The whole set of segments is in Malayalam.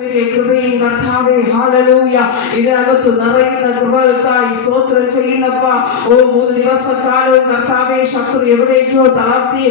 കൃപയും കർത്താവേ ഹല്ലേലൂയ ഇതിനകത്ത് നിറയുന്ന കൃപകൾക്കായി സ്തോത്രം ചെയ്യുന്നപ്പ. ഓ 3 ദിവസക്കാലവും കർത്താവേ ശത്രു എവിടേക്കോ തളർത്തി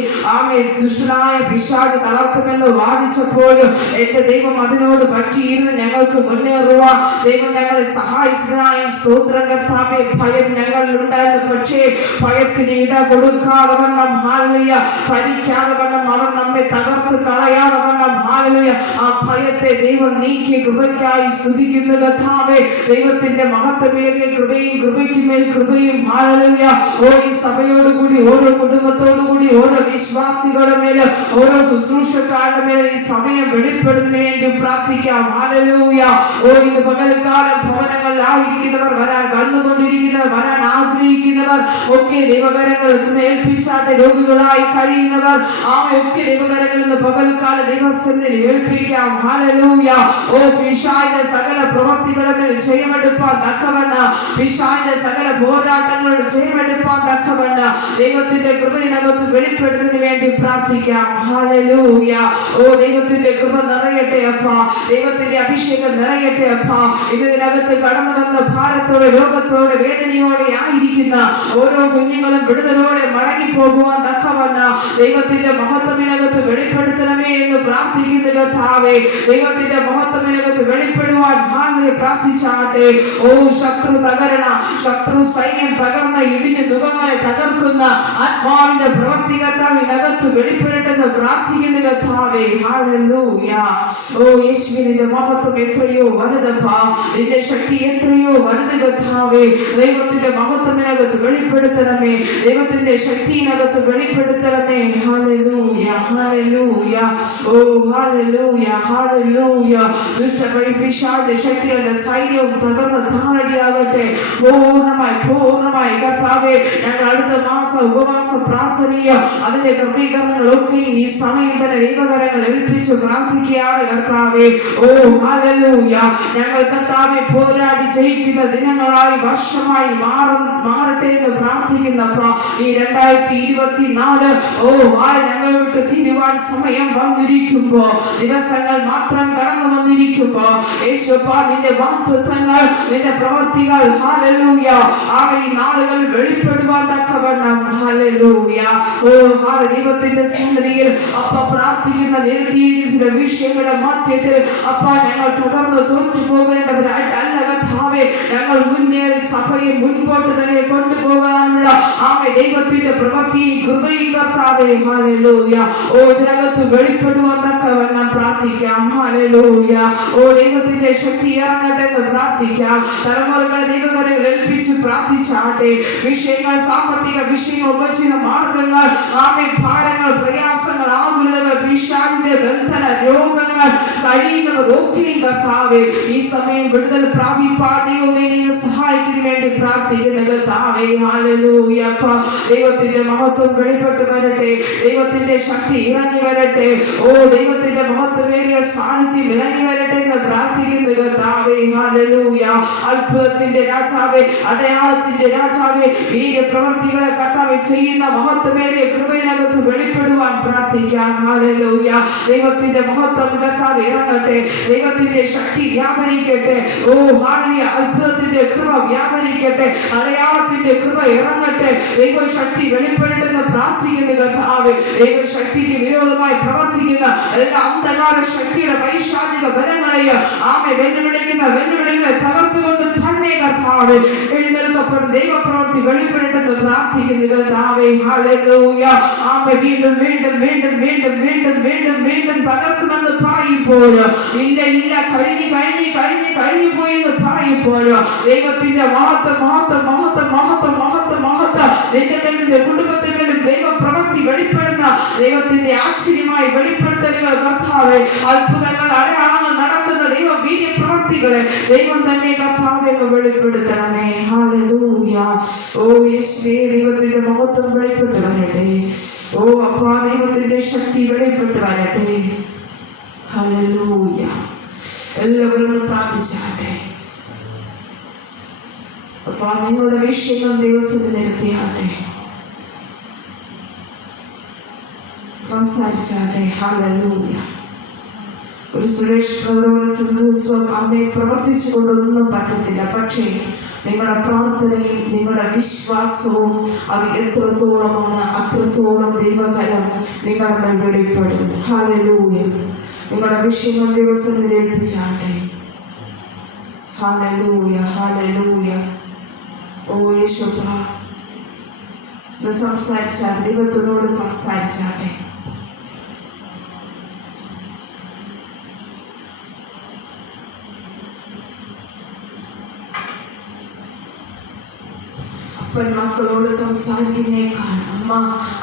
ദുഷ്ടനായ പിശാച് തളർത്തുമെന്ന് വാദിച്ചപ്പോൾ എന്റെ ദൈവം അതിനോട് പറ്റിയിരുന്ന് ഞങ്ങൾക്ക് മുന്നേറുക ദൈവം ഞങ്ങളെ സഹായിച്ചതിനായി സ്തോത്രം കർത്താവേ. ഭയം ഞങ്ങളിൽ ഉണ്ടായിരുന്നു, പക്ഷേ ഭയത്തിന് ഇട കൊടുക്കാതെ വണ്ണം ഹല്ലേലൂയ ഭരിക്കാതെ വണ്ണം അവൻ നമ്മെ തകർത്ത് കളയാതെ വണ്ണം ഹല്ലേലൂയ ആ ഭയത്തെ ദൈവം നീക്കി കൃപയ്ക്കായി സ്തുതിക്കുന്നു കർത്താവേ. ദൈവത്തിന്റെ മഹത്വമേറിയ കൃപയും കൃപയ്ക്കുമേൽ കൃപയും ഹല്ലേലൂയ. ഓ ഈ സഭയോടുകൂടി ഓരോ കുടുംബത്തോടുകൂടി ഓരോ വിശ്വാസികളുടെ മേൽ ഓരോ ശുശ്രൂഷക്കാരുടെ മേൽ ഈ സമയം വെളിപ്പെടുന്നതിന് വേണ്ടി പ്രാർത്ഥിക്കാം. ഹല്ലേലൂയ. ഓ ഇന്ന് പകൽക്കാലം ഭവനങ്ങളിലായിരിക്കുന്നവർ, വന്നുകൊണ്ടിരിക്കുന്നവർ, വരാൻ ആഗ്രഹിക്കുന്നവർ ഒക്കെ ദൈവകരങ്ങൾ ഏൽപ്പിച്ചാട്ടെ. രോഗികളായി കഴിയുന്നവർ ഒക്കെ ദൈവകരങ്ങളിൽ നിന്ന് പകൽക്കാല ദൈവസന്നിധിയിൽ ഏൽപ്പിക്കാം. ഹല്ലേലൂയ. ഓ പിശാചിന്റെ സകല പ്രവൃത്തികളുടെ മേൽ ജയമെടുപ്പാൻ തക്കവണ്ണം, പിശാചിന്റെ സകല പോരാട്ടങ്ങളോട് ജയമെടുപ്പാൻ തക്കവണ്ണം ദൈവത്തിന്റെ കൃപയിനകത്ത് വെളിപ്പെടുന്നതിന് വേണ്ടി പ്രാർത്ഥിക്കാം. ഹല്ലേലൂയ. ഓ ദൈവത്തിന്റെ കൃപ നിറയട്ടെ അപ്പ, ദൈവത്തിന്റെ അഭിഷേകം നിറയട്ടെ അപ്പ. ഇതിനകത്ത് കടന്നു വന്ന ഭാരത്തോടെ രോഗത്തോടെ വേദനയോടെ ആയിരിക്കുന്ന ഓരോ കുഞ്ഞുങ്ങളും വിടുതലോടെ മടങ്ങി പോകുവാൻ തക്കവണ്ണം ദൈവത്തിന്റെ മഹത്വത്തിനകത്ത് വെളിപ്പെടുത്തണമേ എന്ന് പ്രാർത്ഥിക്കുന്ന കർത്താവേ. ദൈവത്തിന്റെ മഹത്വത്തിനകത്ത് വെളിപ്പെടുവാൻ പ്രാർത്ഥിച്ചാട്ടെ. ഓ ശത്രു തകരണ, ശത്രു സൈന്യം തകർന്ന ഇടിഞ്ഞ മുഖങ്ങളെ തകർക്കുന്ന ആത്മാവിന്റെ പ്രവൃത്തി കർത്താവിനകത്ത് വെളിപ്പെടട്ടെന്ന് പ്രാർത്ഥിക്കുന്ന കർത്താവേ. ഹല്ലേലൂയ. ഓ യേശുവിന്റെ മഹത്വം എത്രയോ വലുതപ്പ, നിന്റെ ശക്തി എത്രയോ വലുത് കർത്താവേ. ദൈവത്തിന്റെ മഹത്വത്തിനകത്ത് വെളിപ്പെടുത്തണമേ, ദൈവത്തിന്റെ ശക്തിയിനകത്ത് വെളിപ്പെടുത്തണമേ. Hallelujah hallelujah. ഓ ഹല്ലേലൂയ ഹല്ലേലൂയ. ദുഷ്ടപിശാചിന്റെ ശക്തികളുടെ സൈന്യവും തകർന്ന് താഴടിയാകട്ടെ പൂർണ്ണമായി കർത്താവേ. ഞങ്ങൾ അടുത്ത മാസം ഉപവാസ പ്രാർത്ഥനയോ അതിന്റെ ക്രമീകരണങ്ങളൊക്കെ ഈ സമയം തന്നെ ദൈവകരങ്ങൾ ഏൽപ്പിച്ച് പ്രാർത്ഥിക്കുകയാണ് കർത്താവേ. ഓ ഹല്ലേലൂയ. ഞങ്ങൾ കർത്താവേ പോരാടി ജയിക്കുന്ന ദിനങ്ങളായി വർഷമായി മാറട്ടെ എന്ന് പ്രാർത്ഥിക്കുന്നപ്പ ഈ 2024 ഞങ്ങൾ വിട്ട് തിരുവാൻ സമയം വന്നിരിക്കുമ്പോ, ദിവസങ്ങൾ മാത്രം കടന്നു വന്നിരിക്കുമ്പോ യേശുപ്പാ നിന്റെ വാഗ്ദത്തങ്ങൾ, നിന്റെ പ്രവൃത്തികൾ ഹല്ലേലൂയ ഈ നാളുകൾ വെളിപ്പെടുവാൻ തക്കവണ്ണം ഹല്ലേലൂയ. ഓ ദൈവത്തിന്റെ സന്നിധിയിൽ അപ്പ പ്രാർത്ഥിക്കുന്ന ചില വിഷയങ്ങളുടെ മധ്യത്തിൽ അപ്പ ഞങ്ങൾ തകർന്ന് തോറ്റു പോകേണ്ടവരായിട്ടല്ല കർത്താവേ. ഞങ്ങൾ മുന്നേറി സഭയെ മുൻപോട്ട് തന്നെ കൊണ്ടുപോകാനുള്ള ദൈവത്തിന്റെ പ്രവൃത്തിയും കൃപയും കർത്താവേ. ഹല്ലേലൂയ. ഓ ഇതിനകത്ത് വെളിപ്പെടുവാൻ തക്കവണ്ണം പ്രാർത്ഥിക്കാം. ഹല്ലേലൂയ. ഓ ദൈവത്തിന്റെ ശക്തി ഇറങ്ങട്ടെ എന്ന് പ്രാർത്ഥിക്കാം. തലമുറകളെ ദൈവകരങ്ങളിൽ ഏൽപ്പിച്ച് പ്രാർത്ഥിച്ചാട്ടെ. വിഷയങ്ങൾ, സാമ്പത്തിക വിഷയങ്ങൾ, ഉപജീവന മാർഗങ്ങൾ, ഭാരങ്ങൾ, പ്രയാസങ്ങൾ, ആകുലതകൾ, പിശാചിന്റെ ബന്ധന, രോഗങ്ങൾ കഴിയുന്നവർ ഒക്കെയും കർത്താവേ ഈ സമയം വിടുതൽ പ്രാപിപ്പാൻ ദൈവമേ സഹായിക്കുന്നതിന് വേണ്ടി പ്രാർത്ഥിക്കുന്ന കർത്താവേ. ഹല്ലേലൂയ. ദൈവത്തിന്റെ മഹത്വം വെളിപ്പെട്ട് വരട്ടെ, ദൈവത്തിന്റെ ശക്തി ഇറങ്ങി വരട്ടെ. ഓ ദൈവത്തിന്റെ മഹത്വമേറിയ സാന്നിധ്യം ഇറങ്ങി വരട്ടെ എന്ന് പ്രാർത്ഥിക്കുന്ന കർത്താവേ. ഹല്ലേലൂയ. അത്ഭുതത്തിന്റെ രാജാവേ, അടയാളത്തിന്റെ രാജാവേ, വീര്യപ്രവൃത്തികളെ കർത്താവേ ചെയ്യുന്ന മഹത്വമേറിയ കൃപയിനകത്ത് വെളിപ്പെടുവാൻ പ്രാർത്ഥിക്കാം. ഹല്ലേലൂയ. ദൈവത്തിന്റെ മഹത്വം കർത്താവേ ഇറങ്ങട്ടെ, ദൈവത്തിന്റെ ശക്തി വ്യാപരിക്കട്ടെ. ഓ ഹല്ലേലൂയ. അത്ഭുതത്തിന്റെ കൃപ വ്യാപരിക്കട്ടെ, അടയാളത്തിന്റെ കൃപ ഇറങ്ങട്ടെ, ദൈവശക്തി വെളിപ്പെടട്ടെന്ന് പ്രാർത്ഥിക്കുന്ന കർത്താവേ. ദൈവശക്തിക്ക് വിരോധമായി പ്രവർത്തിക്കുന്ന എല്ലാ അന്ധകാര ശക്തിയുടെ പൈശാചിക ബലങ്ങളെയും വെല്ലുവിളികളെ തകർത്തുകൊണ്ട് തന്നെ കർത്താവേ എഴുന്നേൽക്കപ്പെടുന്ന ദൈവപ്രവൃത്തി വെളിപ്പെടട്ടെന്ന് പ്രാർത്ഥിക്കുന്ന കർത്താവേ. ഹല്ലേലൂയ. വീണ്ടും വീണ്ടും വീണ്ടും വീണ്ടും വീണ്ടും വീണ്ടും വീണ്ടും തകർക്കുമെന്ന് പറയുമ്പോഴോ ഇല്ല കഴിഞ്ഞു പോയി എന്ന് പറയുമ്പോഴോ ദൈവത്തിന്റെ മഹത്വം നിന്റെ കുടുംബത്തിലും ദൈവപ്രവൃത്തി വെളിപ്പെടുന്ന ദൈവത്തിന്റെ ആശ്ചര്യമായി വെളിപ്പെടുത്തലുകൾ കർത്താവേ, അത്ഭുതങ്ങൾ, അടയാളങ്ങൾ നടക്കുന്ന ദൈവ വീര്യപ്രവൃത്തികളെ ദൈവം തന്നെ കർത്താവേ വെളിപ്പെടുത്തണമേ. ഹല്ലേലൂയ. ഓ യേശുവേ ദൈവത്തിന്റെ മഹത്വം വെളിപ്പെട്ട് വരട്ടെ. ഓ അപ്പാ ദൈവത്തിന്റെ ശക്തി വെളിപ്പെട്ട് വരട്ടെ. ഹല്ലേലൂയ. എല്ലാവരും പ്രാർത്ഥിച്ചാട്ടെ. അപ്പാ നിങ്ങളുടെ വിഷയങ്ങൾ ദൈവത്തിൽ നിർത്തിയാട്ടെ, സംസാരിച്ചാട്ടെ. ഹല്ലേലൂയ. ഒരു സുരേഷ് ബ്രദറോട് അമ്മയെ പ്രവർത്തിച്ചു കൊണ്ടൊന്നും പറ്റത്തില്ല. പക്ഷേ നിങ്ങളുടെ പ്രാർത്ഥനയും നിങ്ങളുടെ വിശ്വാസവും അത് എത്രത്തോളമാണ് അത്രത്തോളം ദൈവകരം നിങ്ങളുടെ വെളിപ്പെടും. ഹല്ലേലൂയ. നിങ്ങളുടെ വിഷയങ്ങൾ ദൈവസന്നിധിയിൽ ഏൽപ്പിച്ചാട്ടെ. Hallelujah, hallelujah. ഓ യേശുവാ, സംസാരിച്ചാട്ടെ, ദൈവത്തിനോട് സംസാരിച്ചാട്ടെ. അപ്പൻ മക്കളോട് സംസാരിക്കുന്നേക്കാൾ,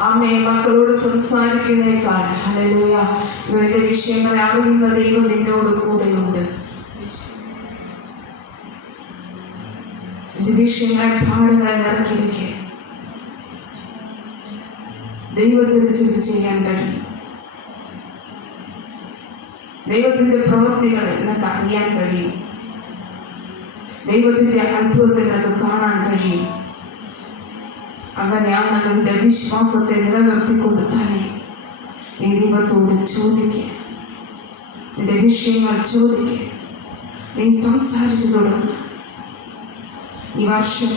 അമ്മയെ മക്കളോട് സംസാരിക്കുന്നേക്കാൾ, ഹല്ലേലൂയ, ഇവരുടെ വിഷയങ്ങളെ അറിയുന്ന ദൈവം നിന്നോട് കൂടെയുണ്ട്. എന്റെ വിഷയങ്ങളെ പാടുകളെ ഇറക്കി വയ്ക്കുക. ദൈവത്തിന് ചിന്ത ചെയ്യാൻ കഴിയും. ദൈവത്തിന്റെ പ്രവൃത്തികൾ നിനക്ക് അറിയാൻ കഴിയും. ദൈവത്തിന്റെ അത്ഭുതത്തെ നിനക്ക് കാണാൻ കഴിയും. അങ്ങനെയാണ് നിന്റെ വിശ്വാസത്തെ നിലനിർത്തിക്കൊണ്ട് തന്നെ നീ ദൈവത്തോട് ചോദിക്കുക. നിന്റെ വിഷയങ്ങൾ ചോദിക്കുക. നീ സംസാരിച്ചു തുടങ്ങുക. ഈ വർഷം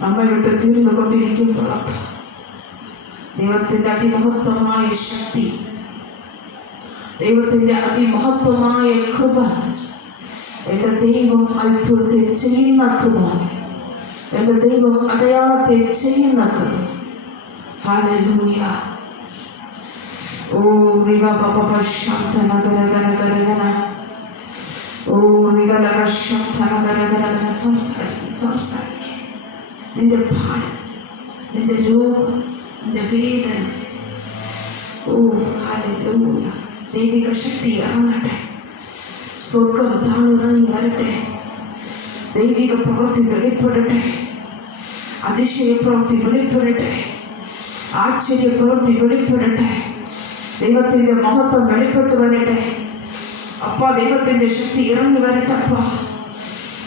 നമ്മെ വിട്ട് തീർന്നുകൊണ്ടിരിക്കുമ്പോൾ ദൈവത്തിന്റെ അതിമഹത്വമായ ശക്തി, ദൈവത്തിന്റെ അതിമഹത്വമായ കൃപ, എന്റെ ദൈവം അത്ഭുതത്തെ ചെയ്യുന്ന കൃപ, എന്റെ ദൈവം അടയാളത്തെ ചെയ്യുന്ന കൃപ. ഹല്ലേലൂയ. ഓ റിവ പപ ശബ്ദന ഗരഗരഗരഗന. ഓ റിഗലഗ ശബ്ദന ഗരഗരഗന. സംസാരിക്കുക. നിന്റെ ഭാരം, നിന്റെ രോഗം, നിന്റെ വേദന. ഓ ഹല്ലേലൂയ. ദൈവിക ശക്തി ഇറങ്ങട്ടെ. സ്വർഗം താണിറങ്ങി വരട്ടെ. ദൈവിക പ്രവൃത്തി വെളിപ്പെടട്ടെ. അതിശയ പ്രവൃത്തി വെളിപ്പെടട്ടെ. ആശ്ചര്യ പ്രവൃത്തി വെളിപ്പെടട്ടെ. ദൈവത്തിന്റെ മഹത്വം വെളിപ്പെട്ടു വരട്ടെ. അപ്പ ദൈവത്തിന്റെ ശക്തി ഇറങ്ങി വരട്ടെ. അപ്പ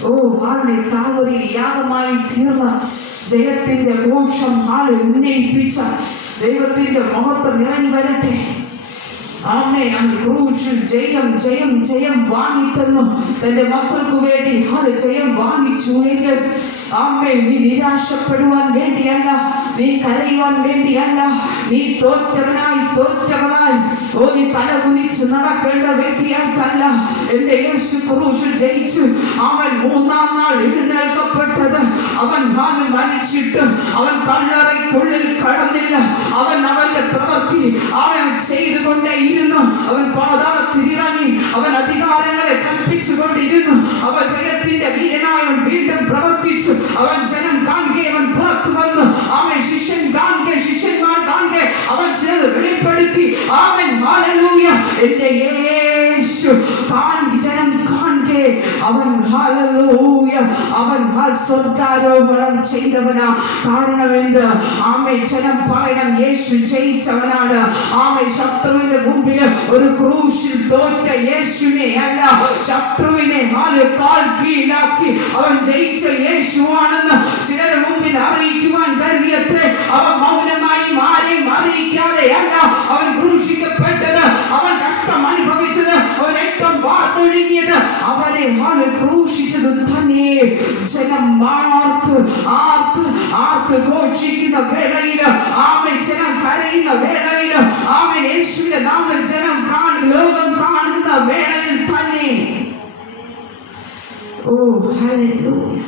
ഓ ഹാലെ കാവരിയിൽ യാഗമായി തീർന്ന ജയത്തിന്റെ ഘോഷം ഹാലെ ഉന്നയിപ്പിച്ച ദൈവത്തിന്റെ മഹത്വം ഇറങ്ങി വരട്ടെ. ആമേൻ. അങ്ങ് ക്രൂശിൽ ജയം ജയം ജയം വാങ്ങിത്തന്നു. തന്റെ മക്കൾക്ക് വേണ്ടി ജയം വാങ്ങിച്ചു എങ്കിൽ ആമേൻ, നീ നിരാശപ്പെടുവാൻ വേണ്ടിയല്ല, നീ കരയുവാൻ വേണ്ടിയല്ല, നീ തോറ്റവനായി തോറ്റവനായി നീ തല കുനിച്ച് നടക്കേണ്ട വ്യക്തിയായിട്ടല്ല. എന്റെ യേശു ക്രൂശിൽ ജയിച്ചു. അവൻ മൂന്നാം നാൾ എഴുന്നേൽക്കപ്പെട്ടത്. അവൻ മരിച്ചിട്ട് അവൻ കല്ലറയ്ക്കുള്ളിൽ കടന്നില്ല. അവൻ അവന്റെ പ്രവൃത്തി അവൻ ചെയ്തുകൊണ്ടേ ഇരുന്നു. അവൻ പാതാളത്തിൽ ഇറങ്ങി അവൻ അധികാരങ്ങളെ കൽപ്പിച്ചുകൊണ്ടിരുന്നു. അവൻ ജയത്തിന്റെ വീരനായി വീണ്ടും പ്രവർത്തിച്ചു. അവൻ ജനം കാണുക അവൻ പുറത്തു വന്നു. അവൻ ശിഷ്യൻ കാണുക ശിഷ്യന്മാർ കാണുക അവൻ ചിലത് വെളിപ്പെടുത്തി. അവൻ ഹല്ലേലൂയ. എന്റെ യേശു ജനം കാണുക അവൻ ഹല്ലേലൂയ. അവൻ സ്വർഗാരോഹണം ചെയ്തവനാ. കാരണമെന്ത്? ആമേൻ. ജനം പറയണം യേശു ജയിച്ചവനാണ്. ആമേൻ. ശത്രുവിന്റെ മുമ്പിൽ ഒരു ക്രൂശിൽ തോറ്റ യേശുവിനെ അല്ല, ശത്രുവിനെ കാൽ കീഴാക്കി അവൻ ജയിച്ച യേശുവാണെന്ന് ചിലരുടെ മുമ്പിൽ അറിയിക്കുവാൻ കരുതിയത്രേ. അവൻ മൗനമായി ആരെയും അറിയിക്കാതെ അല്ല അവൻ ക്രൂശിക്കപ്പെട്ടത്. അവൻ കഷ്ടം അനുഭവിച്ചത്, അവൻ രക്തം വാർത്തൊഴുകിയത്, അവനെ ക്രൂശിച്ചത് തന്നെ. ജനം ആർത്ത് ഘോഷിക്കുന്ന വേളയില്, ആമേൻ, ജനം കരയുന്ന വേളയില്, ആമേൻ, യേശുവിന്റെ നാമത്തിൽ ജനം ലോകം കാണുന്ന വേളയിൽ തന്നെ. ഓ ഹല്ലേലൂയ.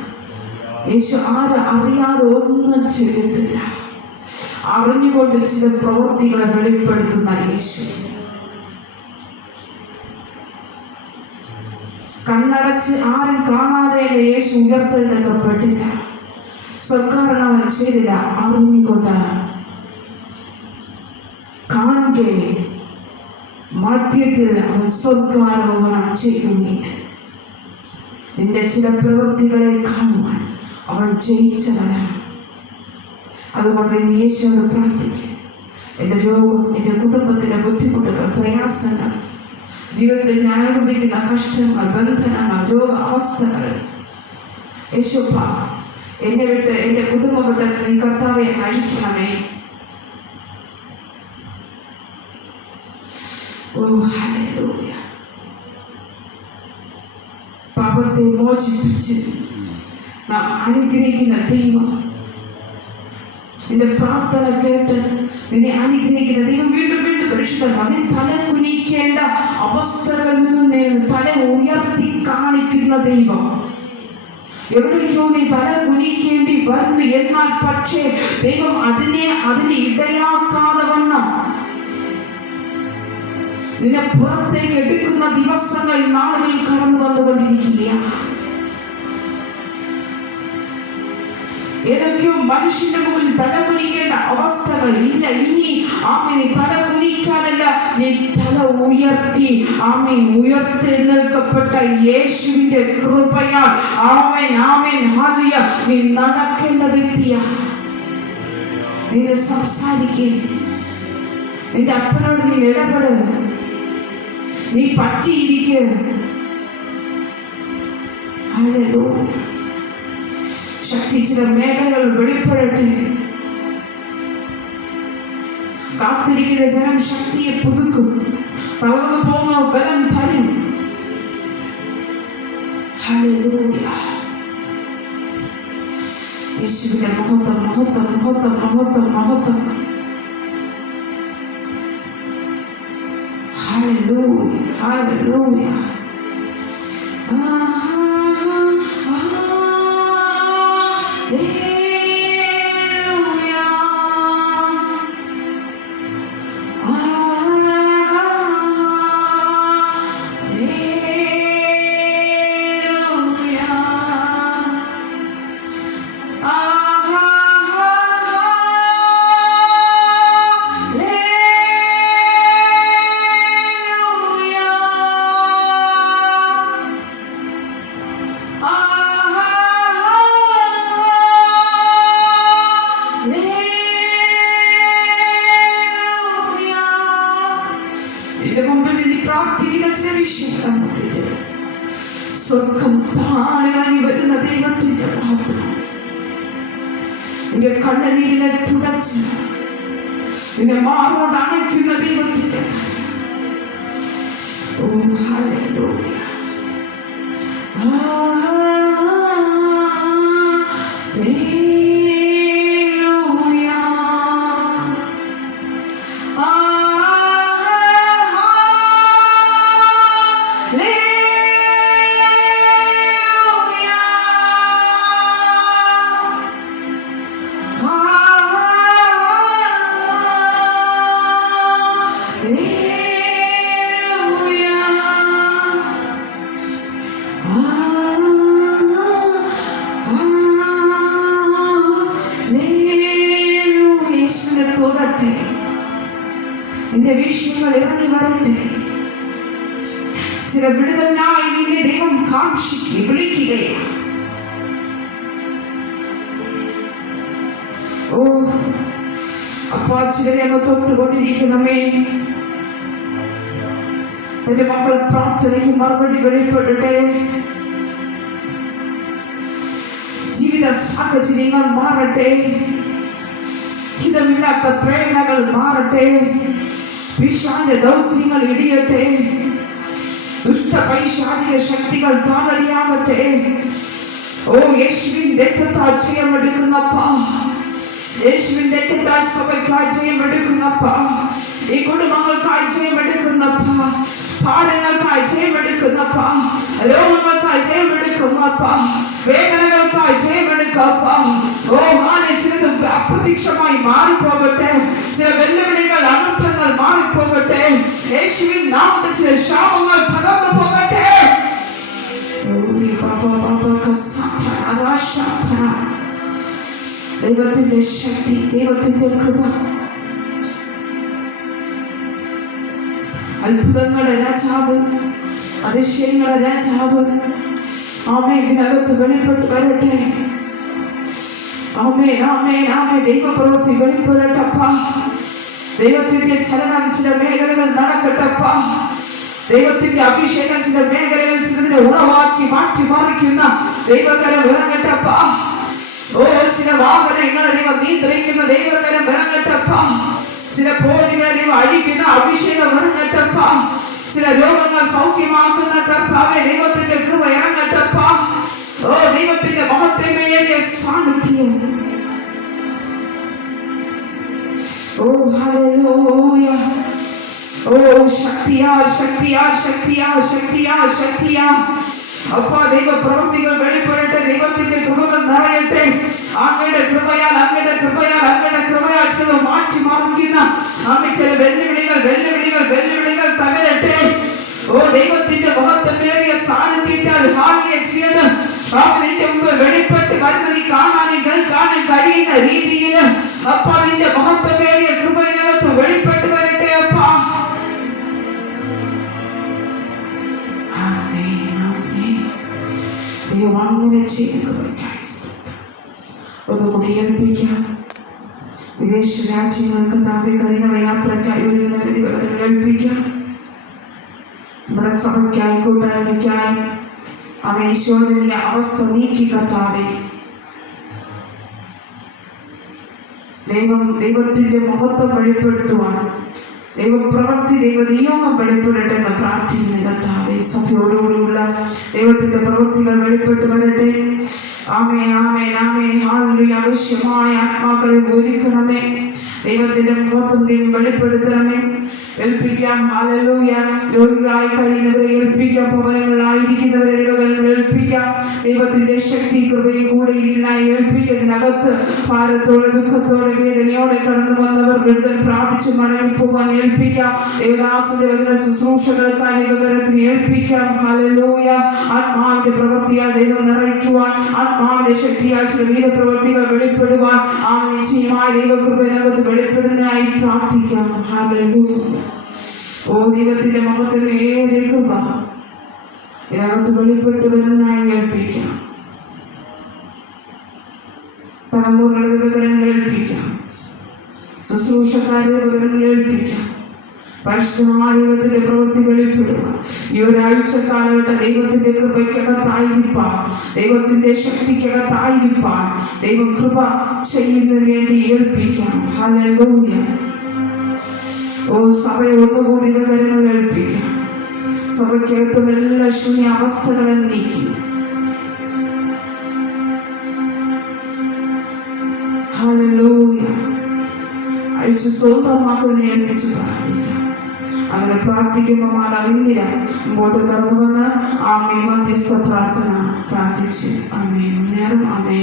യേശു ആരും അറിയാതെ ഒന്നും ചെയ്തിട്ടില്ല. അറിഞ്ഞുകൊണ്ട് ചില പ്രവൃത്തികളെ വെളിപ്പെടുത്തുന്ന യേശു. കണ്ണടച്ച് ആരും കാണാതെ യേശു ഉയർത്തെഴുന്നേൽക്കപ്പെട്ടില്ല. സർക്കാരിന് അവൻ ചെയ്തില്ല. അറിഞ്ഞുകൊണ്ട് കാണുക മധ്യത്തിൽ അവൻ സ്വർഗാരോഹണം ചെയ്യുന്നില്ല. നിന്റെ ചില പ്രവൃത്തികളെ കാണുവാൻ അവൻ ജയിച്ചവനാണ്. അതുകൊണ്ട് യേശുവോട് പ്രാർത്ഥിക്കുക. എൻ്റെ രോഗം, എൻ്റെ കുടുംബത്തിലെ ബുദ്ധിമുട്ടുകൾ, പ്രയാസങ്ങൾ, ജീവിതത്തിൽ ഞാൻ അനുഭവിക്കുന്ന കഷ്ടങ്ങൾ, ബന്ധനങ്ങൾ, രോഗ അവസ്ഥകൾ, യേശുപ്പ എന്നെ വിട്ട് എൻ്റെ കുടുംബം വിട്ട് നീ കർത്താവെ അഴിക്കണമേ. ഓ ഹല്ലേലൂയ. പാപത്തെ മോചിപ്പിച്ച് നാം അനുഗ്രഹിക്കുന്ന ദൈവം, നിന്റെ പ്രാർത്ഥന കേട്ട് നിന്നെ അനുഗ്രഹിക്കുന്ന ദൈവം വീണ്ടും വീണ്ടും പരിശുദ്ധമാണ്. നീ തല കുനിക്കേണ്ട അവസ്ഥകളിൽ നിന്ന് തല ഉയർത്തി കാണിക്കുന്ന ദൈവം. എവിടേക്കോ നീ തല കുനിക്കേണ്ടി വരുന്നു, എന്നാൽ പക്ഷേ ദൈവം അതിനെ ഇടയാക്കാതെ വണ്ണം നിന്നെ പുറത്തേക്ക് എടുക്കുന്ന ദിവസങ്ങൾ നാളുകളിൽ കടന്നു വന്നുകൊണ്ടിരിക്കുകയാണ്. ഏതൊക്കെയോ മനുഷ്യന്റെ മുമ്പിൽ തല കുനിക്കേണ്ട അവസ്ഥകൾ ഇല്ല. ഇനി ആമേ തല കുനിക്കാനല്ല, നീ തല ഉയർത്തി ആമേൻ ഉയർത്തെഴുന്നേൽക്കപ്പെട്ട യേശുവിന്റെ കൃപയാൽ ആമേൻ ആമേൻ ഹല്ലേലൂയ നീ നടക്കേണ്ട വ്യക്തിയാ. നീ സംസാരിക്കേ, നിന്റെ അപ്പനോട് നീ ഇടപെട്, നീ പറ്റിയിരിക്കുക. ഹല്ലേലൂയ. ശക്തി ചില മേഖലകൾ വെളിപ്പെടട്ടെ. കാത്തിരിക്കുന്ന ജനം ശക്തിയെ പുതുക്കും, തളർന്നു പോകുന്ന ബലം തരും. ഹല്ലേലൂയ. യേശുവിന്റെ മഹത്വം മഹത്വം മഹത്വം മഹത്വം മഹത്വം. Hallelujah hallelujah. സ്വർഗം താഴെ വരുന്ന ദൈവത്തിന്റെ മഹത്വം നിന്റെ കണ്ണുനീരിനെ തുടച്ച് നിന്നെ മാറോട് അണയ്ക്കുന്ന ദൈവത്തിന്റെ ഹല്ലേലൂയ. നിന്റെ വിഷയങ്ങൾ ഇറങ്ങി വരട്ടെ. ചില വിടുതലിനായി നിന്നെ ദൈവം വിളിക്കുകയാണ്. ഓ അപ്പാ, ചിലരെ അങ്ങ് തൊട്ടുകൊണ്ടിരിക്കണമേ. എന്റെ മക്കൾ പ്രാർത്ഥനയ്ക്ക് മറുപടി വെളിപ്പെടട്ടെ. ജീവിത സാഹചര്യങ്ങൾ മാറട്ടെ. ഹിതമില്ലാത്ത പ്രേരണകൾ മാറട്ടെ. വിശാല ദൗത്യങ്ങൾ ഇടിയട്ടെ. ദുഷ്ട പൈശാചിക ശക്തികൾ താവളിയാകട്ടെ. ഓ യേശുവിൻ രക്തത്താൽ ജയമെടുക്കുന്നപ്പാ, യേശുവിൻ രക്തത്താൽ സഭയ്ക്കായി ജയമെടുക്കുന്നപ്പാ, ഈ കുടുംബങ്ങൾക്കായി ജയമെടുക്കുന്നപ്പാ, ഭാരങ്ങൾക്കായി ജയമെടുക്കുന്നപ്പാ, രോഗങ്ങൾക്കായി ജയമെടുക്കുന്നപ്പാ, വേദനകൾക്കായി ജയമെടുക്കപ്പാ. ഓ ചിലത് അപ്രത്യക്ഷമായി മാറിപ്പോകട്ടെ. ചില വെല്ലുവിളികൾ അനർത്ഥങ്ങൾ മാറിപ്പോകട്ടെ. യേശുവിൻ നാമത്തിൽ ചില ശാപങ്ങൾ തകർന്നു പോകട്ടെ. ദൈവത്തിന്റെ ശക്തി, ദൈവത്തിന്റെ കൃപ, അത്ഭുതങ്ങളുടെ രാജാവ്, അതിശയങ്ങളുടെ രാജാവ് ആമേ ഇതിനകത്ത് വെളിപ്പെട്ട് വരട്ടെ. ആമേ ആമേ ആമേ ദൈവപ്രവൃത്തി വെളിപ്പെടട്ടപ്പാ. ദൈവത്തിന്റെ ചലനം ചില മേഖലകൾ നടക്കട്ടപ്പാ. ദൈവത്തിന്റെ അഭിഷേകം ചില മേഖലകൾ ചിലതിനെ ഉളവാക്കി മാറ്റി മറിക്കുന്ന ദൈവകരം ഇറങ്ങട്ടപ്പാ. ഓ ചില വാഹനങ്ങളെ ദൈവം നിയന്ത്രിക്കുന്ന ദൈവകരം ഇറങ്ങട്ടപ്പാ. ചില പോരുകളെ ദൈവം അഴിക്കുന്ന അഭിഷേകം ഇറങ്ങട്ടപ്പാ. ചില രോഗങ്ങൾ സൗഖ്യമാക്കുന്ന കർത്താവേ ദൈവത്തിന്റെ കൃപ ഇറങ്ങട്ടെ. അപ്പാ ദൈവ പ്രവൃത്തികൾ വെളിപ്പെടട്ടെ, ദൈവത്തിന്റെ കൃപകൾ നിറയട്ടെ. അങ്ങയുടെ കൃപയാൽ ചില മാറ്റി മറിക്കുന്ന ചില വെല്ലുവിളികൾ തകരട്ടെ. ഓ ദൈവത്തിന്റെ മഹത്വമേറിയ സാന്നിധ്യത്താൽ ചെയ്ത് നിന്റെ മുമ്പ് വെളിപ്പെട്ട് വരുന്നത് കാണാനും കേൾക്കാനും കഴിയുന്ന രീതിയിൽ അപ്പാ നിന്റെ മഹത്വമേറിയ കൃപയിനകത്ത് വെളിപ്പെട്ട് വരട്ടെ അപ്പാ. ദൈവം അങ്ങനെ ചെയ്ത് ഒന്നുകൂടി ഏൽപ്പിക്കാം. വിദേശ രാജ്യങ്ങൾക്ക് താവെ കഴിയുന്നവ യാത്രക്കായി ഒരുങ്ങുന്ന വിവരങ്ങൾ ഏൽപ്പിക്കാം. നമ്മുടെ സഭയ്ക്കായി കൂട്ടായ്മയ്ക്കായി ഈശോയുടെ അവസ്ഥ നീക്കി കർത്താവേ. ദൈവത്തിന്റെ മഹത്വം വെളിപ്പെടുത്തുവാൻ, ദൈവപ്രവൃത്തി നിയമം വെളിപ്പെടട്ടെ എന്ന് പ്രാർത്ഥിക്കുന്ന കർത്താവേ. സഭയോടുകൂടിയുള്ള ദൈവത്തിന്റെ പ്രവൃത്തികൾ വെളിപ്പെട്ട് വരട്ടെ. ആമേൻ ആമേൻ ആമേൻ. ഹല്ലേലൂയ. ആവശ്യമായ ആത്മാക്കളെ ഒരുക്കണമേ. ദൈവത്തിന്റെ മഹത്വം വെളിപ്പെടുത്തണമേ. ഏൽപ്പിക്കാം. ഹല്ലേലൂയ. രോഗികളായി കഴിയുന്നവരെ ഏൽപ്പിക്കാം. ഭവനങ്ങളായിരിക്കുന്നവരെ ദൈവകരങ്ങൾ ഏൽപ്പിക്കാം. ദൈവത്തിന്റെ ശക്തി കൃപയും കൂടെ ഇതിനായി ഏൽപ്പിക്കുന്നതിനകത്ത് ഭാരത്തോടെ ദുഃഖത്തോടെ വേദനയോടെ കടന്നു വന്നവർ വിടുതൽ പ്രാപിച്ച് മടങ്ങിപ്പോകാൻ ഏൽപ്പിക്കാം. ദേവദാസന്റെ വചന ശുശ്രൂഷകൾക്കായി ദൈവകരത്തിന് ഏൽപ്പിക്കാം. ഹല്ലേലൂയ. ആത്മാവിന്റെ പ്രവൃത്തിയാൽ ദൈവം നിറയ്ക്കുവാൻ, ആത്മാവിന്റെ ശക്തിയാൽ ചില വീരപ്രവൃത്തികൾ വെളിപ്പെടുവാൻ നിശ്ചയമായ ദൈവകൃപനകത്ത് വെളിപ്പെടുന്നതിനായി പ്രാർത്ഥിക്കാം. ഹല്ലേലൂയ. ഓ ദൈവത്തിന്റെ മഹത്വമേറിയ കൃപ ഇതിനകത്ത് വെളിപ്പെട്ട് വരുന്നതിനായി ഏൽപ്പിക്കാം. തലമുറകളെ ദൈവകരങ്ങൾ ഏൽപ്പിക്കാം. ശുശ്രൂഷക്കാരെ ദൈവകരങ്ങൾ ഏൽപ്പിക്കാം. പരിശുദ്ധമായ ദൈവത്തിന്റെ പ്രവൃത്തി വെളിപ്പെടുക. ഈ ഒരാഴ്ച കാലഘട്ട ദൈവത്തിന്റെ കൃപയ്ക്കകത്തായിരിക്കാൻ, ദൈവത്തിന്റെ ശക്തിക്കകത്തായിരിക്കാൻ ദൈവം കൃപ ചെയ്യുന്നതിന് വേണ്ടി ഏൽപ്പിക്കാം. ഹല്ലേലൂയ. ഓ സഭയെ ഒന്നുകൂടി ദൈവകരങ്ങൾ ഏൽപ്പിക്കാം. സഭയ്ക്കകത്തും എല്ലാ ശൂന്യ അവസ്ഥകളെ നീക്കി ഹല്ലേലൂയ അഴിച്ച് സ്വന്തമാക്കുന്ന ഏൽപ്പിച്ച് പ്രാർത്ഥിക്കാം. അങ്ങനെ പ്രാർത്ഥിക്കുമ്പോൾ മാതാവിന്നിര മുമ്പോട്ട് കടന്നു വന്ന് ആമേ മധ്യസ്ഥ പ്രാർത്ഥന പ്രാർത്ഥിച്ച് ആമേ.